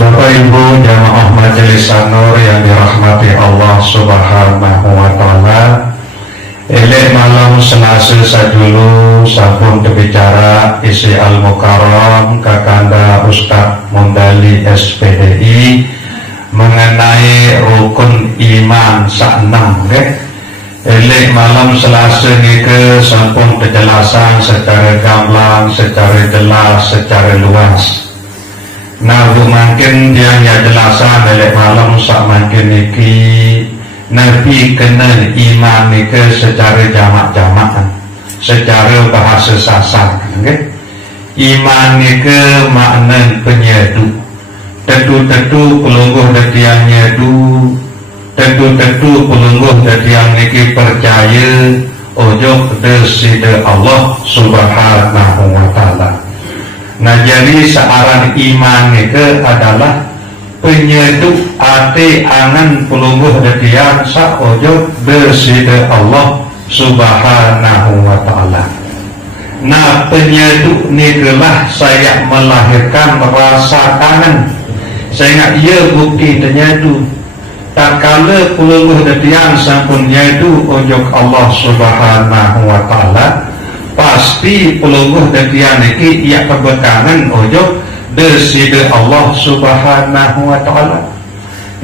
Bapak Ibu jamaah Majelis An-Nur yang dirahmati Allah Subhanahu wa Ta'ala, elek malam Selasa sadulu sampun berbicara isi Al-Mukarram Kakanda Ustaz Mundali SPDI mengenai rukun iman sak-6. Elek malam Selasa ni ke sampun penjelasan secara gamblang, secara jelas, secara luas. Nah, makin dia jelasan elek malam sak makin niki Nabi kena iman niki secara jamak-jamakan, secara bahasa sasan. Iman niki makna penyedu. Tentu-tentu pelungguh detiang nyedu, tentu-tentu pelungguh detiang niki percaya ojok deside Allah Subhanahu wa Ta'ala. Nah, jadi searan iman itu adalah penyeduh ati angan pelungguh detian saojo bersida Allah Subhanahu wa Ta'ala. Nah, penyeduh nikulah saya melahirkan rasa kangen, sehingga ia bukti penyeduh. Tak kala pelungguh detian sampun nyeduh ojok Allah Subhanahu wa Ta'ala, pasti pelungguh detian iki ia kebekangan ojo deside Allah Subhanahu wa Ta'ala.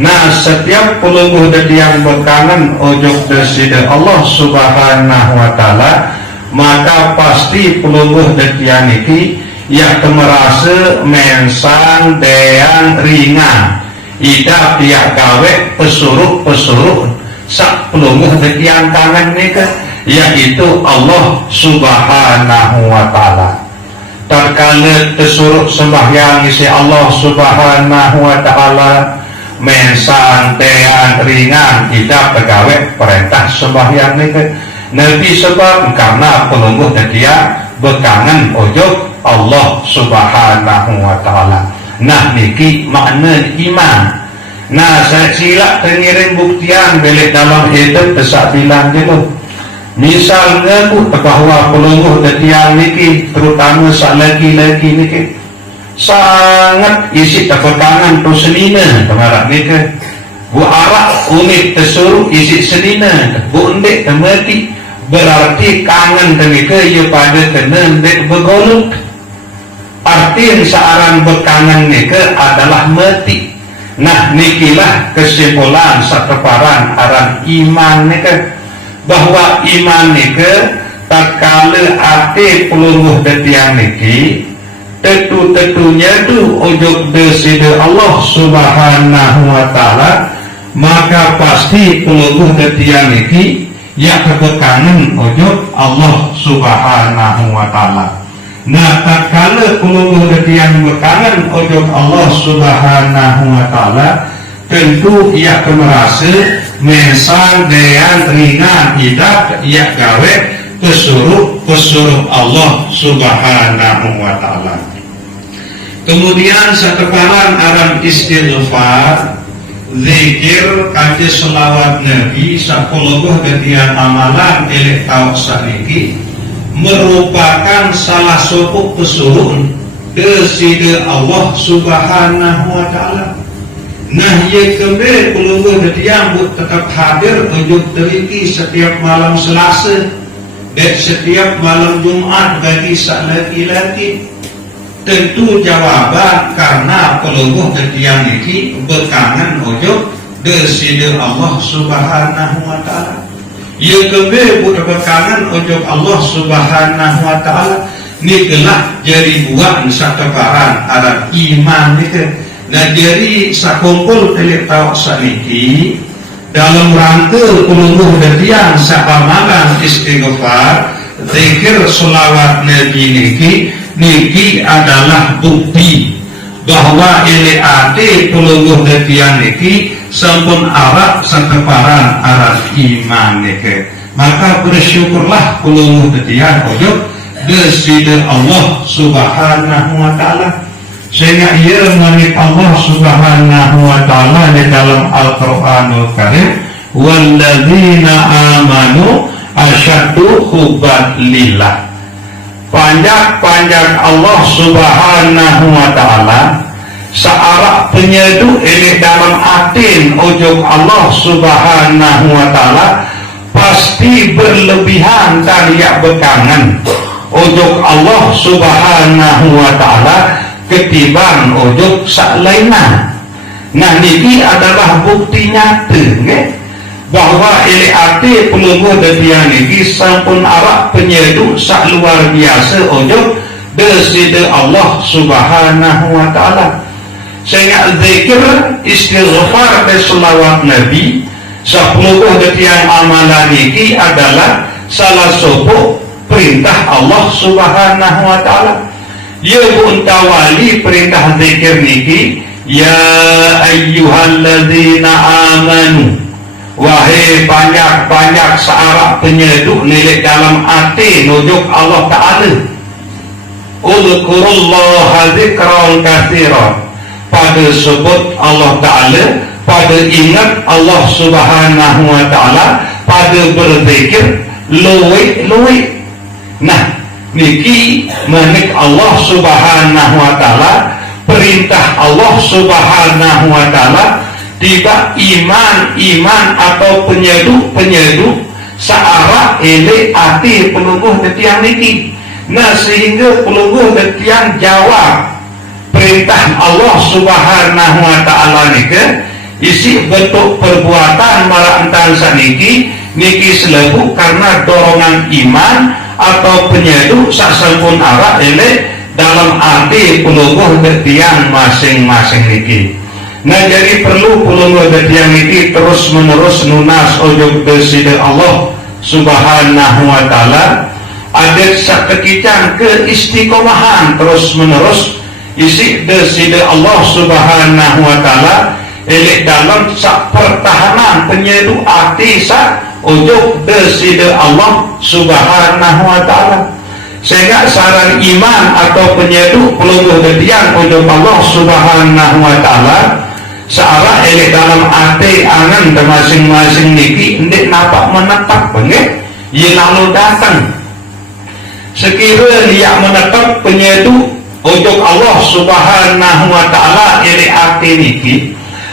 Nah, setiap pelungguh detian bekangan ojo deside Allah Subhanahu wa Ta'ala, maka pasti pelungguh detian iki ia merasa mensang deang ringan ida pihak gawe pesuruh sak pelungguh detian kangen nika, yaitu Allah Subhanahu wa Ta'ala. Terkala tersuruh sembahyang isi Allah Subhanahu wa Ta'ala, mensantean ringan tidak pegawai perintah sembahyang ini Nabi sebab karena pelungguh dia bekangan ojo Allah Subhanahu wa Ta'ala. Nah, niki makna iman. Nah, saya silap tengiring buktian belik dalam hidup tesak bilang dulu. Misalnya bahwa pelungguh detiang niki, terutama sak laki-laki niki, sangat isi tepekangan tu senina temarak niki. Bu arak umit tersuruh isi senina, bu endek temati, berarti kangen temika ia pada kena endek bergoluk. Arti searan berkangen niki adalah mati. Nah, nikilah kesimpulan sateparan aran iman niki, bahwa iman niki tatkala ati pelungguh detiang niki tentu-tentunya tu ujug deside Allah Subhanahu wa Ta'ala, maka pasti pelungguh detiang niki ya kebekangan ujug Allah Subhanahu wa Ta'ala. Nah, tatkala pelungguh detiang bekangan ujug Allah Subhanahu wa Ta'ala, tentu ia merasa mensang dean ringan hidup ia gawe pesuruh Allah Subhanahu wa Ta'ala. Kemudian seteparan aran istighfar, zikir kanthi selawat Nabi sapuluh detian amalan elek tau saniki merupakan salah satu pesuruh deside Allah Subhanahu wa Ta'ala. Nah, ia kembali pelungguh detiang tetap hadir untuk teliti setiap malam Selasa dan setiap malam Jumat bagi sak laki-laki. Tentu jawaban karena pelungguh detiang ini bekangan ojo deside Allah Subhanahu wa Ta'ala. Ia kembali bekangan ojo Allah Subhanahu wa Ta'ala. Nikelah jadi buat sateparan ada iman nike. Nah, jadi sakumpul telik tau saniki dalam rangka pelungguh detian sapamalan istighfar, zikir selawat Nabi niki adalah bukti bahwa ele ate pelungguh detian niki sampun arak sateparan arat iman niki. Maka bersyukurlah pelungguh detian ojo deside Allah Subhanahu wa Ta'ala, sehingga ia mengenai Allah Subhanahu wa Ta'ala di dalam Al-Quranul Karim, walladzina amanu asyaddu hubban lillah. Panjang Allah Subhanahu wa Ta'ala searak penyeduh ini dalam atin ujung Allah subhanahu wa ta'ala pasti berlebihan dan ya bekangan ujung Allah subhanahu wa ta'ala ketimbang ujung saklaina. Nah ini adalah bukti nyata bahwa ini ati pelungguh detian ini sampun arak penyeduh sak luar biasa ujung deside Allah subhanahu wa ta'ala. Sehingga zikir istighfar dan selawat Nabi 10 detian amalan ini adalah salah satu perintah Allah subhanahu wa ta'ala. Ya buntawali perintah zikir niki, ya ayyuhalladzina amanu, wahai banyak-banyak searak penyeduh nilai dalam hati nujuk Allah ta'ala. Udhkurullaha dzikran katsiran, pada sebut Allah ta'ala, pada ingat Allah subhanahu wa ta'ala, pada berzikir luwih. Nah niki manik Allah subhanahu wa ta'ala, perintah Allah subhanahu wa ta'ala tiba iman atau penyeduh searah ele ati pelungguh detiang niki. Nah sehingga pelungguh detiang jawab perintah Allah subhanahu wa ta'ala niki isi bentuk perbuatan marantan saniki niki selebu karena dorongan iman atau penyeduh sasampun arah ele dalam arti pelungguh detiang masing-masing niki. Nah jadi perlu pelungguh detiang niki terus menerus nunas ujung deside Allah subhanahu wa ta'ala ada sakekican keistiqomahan terus menerus isi deside Allah subhanahu wa ta'ala ele dalam sak pertahanan penyeduh arti sak ujung deside Allah subhanahu wa ta'ala. Sehingga saran iman atau penyeduh pelungguh detian ujung Allah subhanahu wa ta'ala searah ele dalam hati angan dan masing-masing niki ndik nampak menetap bengek ia lalu datang sekira dia menetap penyeduh ujung Allah subhanahu wa ta'ala ele hati niki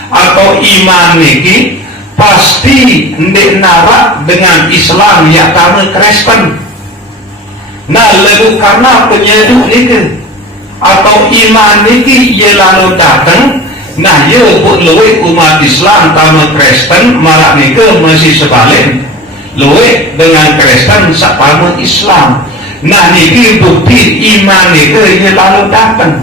atau iman niki pasti ndik narak dengan Islam yang kami Kristen. Nah lalu karena penyeduh niki atau iman niki ia lalu datang. Nah ia pun luwih umat Islam tamu Kristen marak niki masih sebalik luwih dengan Kristen sapama Islam. Nah niki bukti iman niki ia lalu datang.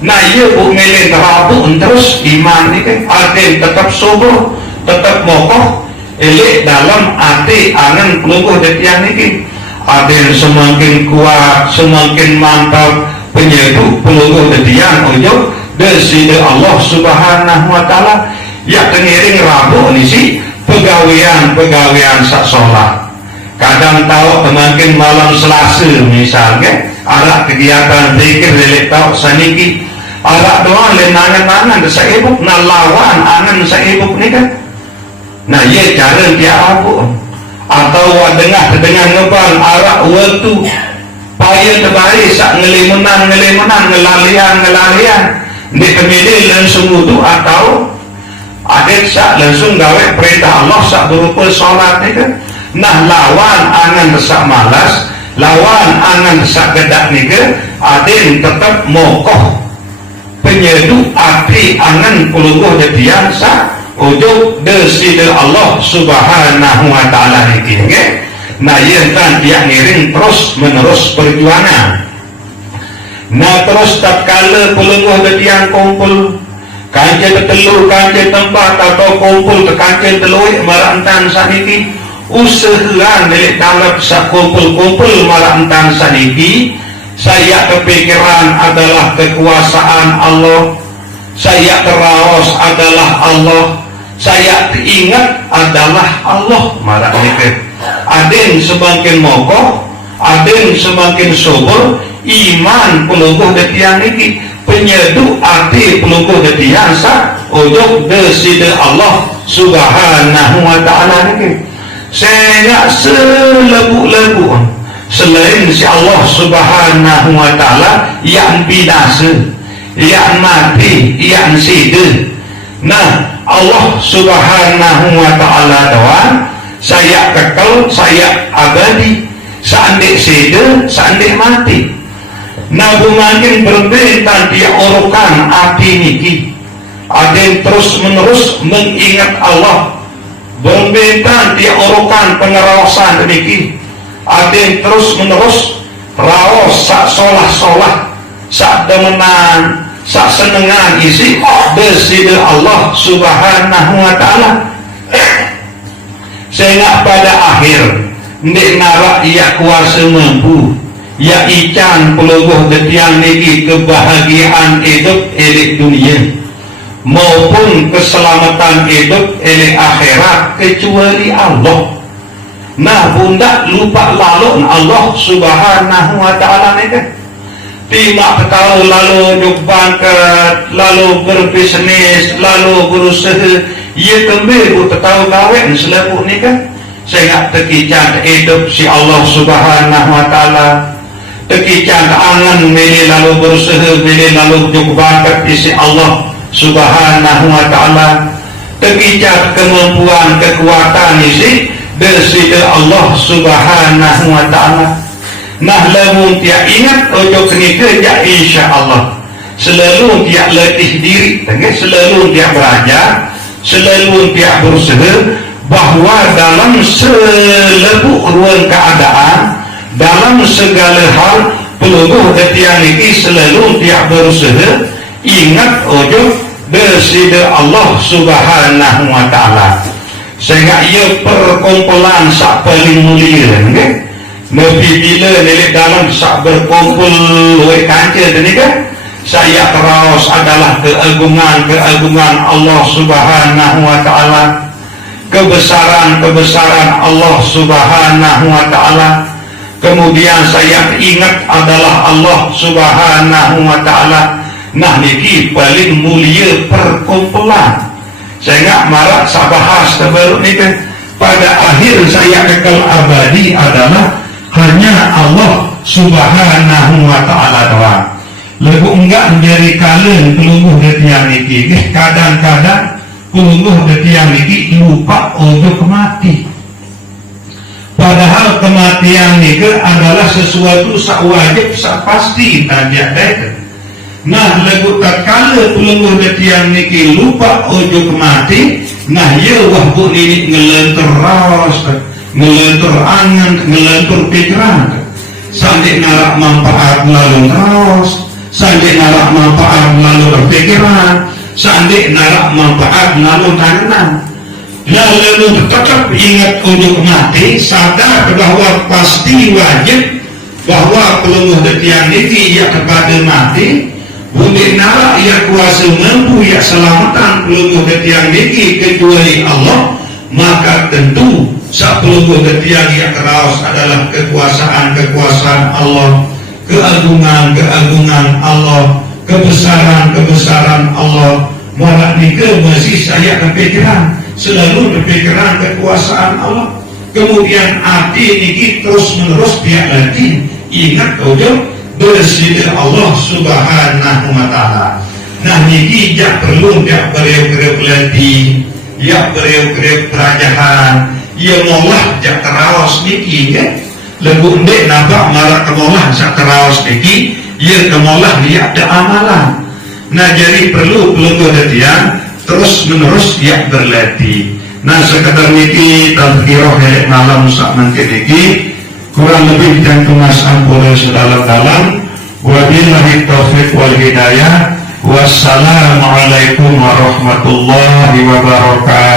Nah ia pun milih terabuk terus iman niki arti tetap subur tetap mokoh elek dalam hati angan pelungguh detian niki aden semakin kuat semakin mantap penyeduh pelungguh detian ujung deside Allah subhanahu wa ta'ala ya tengiring rabu nisi pegawean sak sholat kadang tahu semakin malam Selasa misalnya ada kegiatan zikir lelek tahu saniki ada doang lenangan-nangan saibuk na lawan angan saibuk ni kan. Nah ia cara dia apa atau dengan ngebang arak waktu payah terbalik sak ngelimunan ngelalian di pemilih langsung wudu atau adik sak langsung gawe perintah Allah sak berupa sholat ni kan. Nah lawan angan sak malas lawan angan sak gedak ni kan adik tetap mokoh penyeduh api angan pelungguh detian sak ujung deside Allah subhanahu wa ta'ala niki. Nah ia kan dia ngiring terus menerus perjuangan. Nah terus tatkala pelungguh detian kumpul kancil telur kancil tempat atau kumpul ke kancil telur marantan saniki usahaan milik dalam sak kumpul marantan saniki saya kepikiran adalah kekuasaan Allah, saya terawas adalah Allah, saya ingat adalah Allah. Marak niki aden semakin mokoh aden semakin subur iman pelungguh detian niki penyeduh arti pelungguh detian sa ujung deside Allah subhanahu wa ta'ala niki. Saya selebu-lebu selain si Allah subhanahu wa ta'ala yang binasa yang mati, yang sida. Nah, Allah Subhanahu wa ta'ala doang saya kekal, saya abadi, seandainya sida, seandainya mati. Nah, makin berbentang dia urukan hati niki, ada yang terus menerus mengingat Allah, berbentang dia urukan pengerawasan niki, ada yang terus menerus raos sak solah sak demenan sak senengan isi bersida Allah Subhanahu wa ta'ala. Sehingga pada akhir ndek narak ia kuasa mampu ya ican pelubuh detiang niki kebahagiaan hidup elik dunia maupun keselamatan hidup elik akhirat kecuali Allah. Nah, bunda lupa lalu Allah Subhanahu wa ta'ala niki timak tahu lalu duk bangkat, lalu berbisnis, lalu berusaha, ia kembali tahu kawin selepu ni kan. Saya tekican hidup si Allah Subhanahu wa ta'ala, tekican angan milih lalu berusaha, milih lalu duk bangkat si Allah Subhanahu wa ta'ala, tekican kemampuan kekuatan isi dari Allah Subhanahu wa ta'ala. Nah, lamun tiak ingat ojo kenika ya insya Allah selalu tiak latih diri, selalu tiak belajar, selalu tiak berusaha bahwa dalam selebuk ruang keadaan, dalam segala hal pelubuh detiang ini selalu tiak berusaha ingat ojo bersida Allah Subhanahu wa ta'ala, sehingga ia perkumpulan sak paling mulia. Nabi bila nelik dalam sak berkumpul oleh kancil ini kan, saya terus adalah keagungan Allah Subhanahu wa ta'ala, kebesaran Allah Subhanahu wa ta'ala. Kemudian saya ingat adalah Allah Subhanahu wa ta'ala. Nah, niki paling mulia perkumpulan. Saya nggak marah sabahas terbaru ini kan, pada akhir saya kekal abadi adalah hanya Allah Subhanahu wa ta'ala doang. Lagu enggak menjadi kalian pelungguh detiang niki, kadang-kadang pelungguh detiang niki lupa untuk mati. Padahal kematian niki adalah sesuatu sak wajib, sak pasti tajak dek. Nah, lagu tatkala pelungguh detiang niki lupa untuk mati, nah ya wahbu ini ngelentur ras, ngelentur angan, ngelentur pikiran, sampai narak manfaat lalu terus, sampai narak manfaat lalu berpikiran, sampai narak manfaat lalu tangan. Lalu tetap ingat untuk mati, sadar bahwa pasti wajib bahwa pelungguh detiang ini ya kepada mati, bumi narak ya kuasa mampu ya selamatan pelungguh detiang ini kecuali Allah, maka tentu sepuluh detiang yang keraus adalah kekuasaan Allah, keagungan Allah, kebesaran Allah. Malah nika masih saya berpikiran, selalu berpikiran kekuasaan Allah. Kemudian hati niki terus menerus dia lagi ingat ojo bersida Allah Subhanahu wa ta'ala. Nah, niki jak perlu jak beriuk-beriuk lagi, jak beriuk-beriuk perajahan. Ia molah jak terawas niki kan, lagu ndek nampak malah kemolah jak terawas niki, ia kemolah dia ada amalan. Nah, jadi perlu detiang terus menerus ia berlatih. Nah, sekedar niki tazkirah malam sak mangke niki kurang lebih dan kemas ampun sedalam-dalam. Wabillahi taufiq wal hidayah. Wassalamualaikum warahmatullahi wabarakatuh.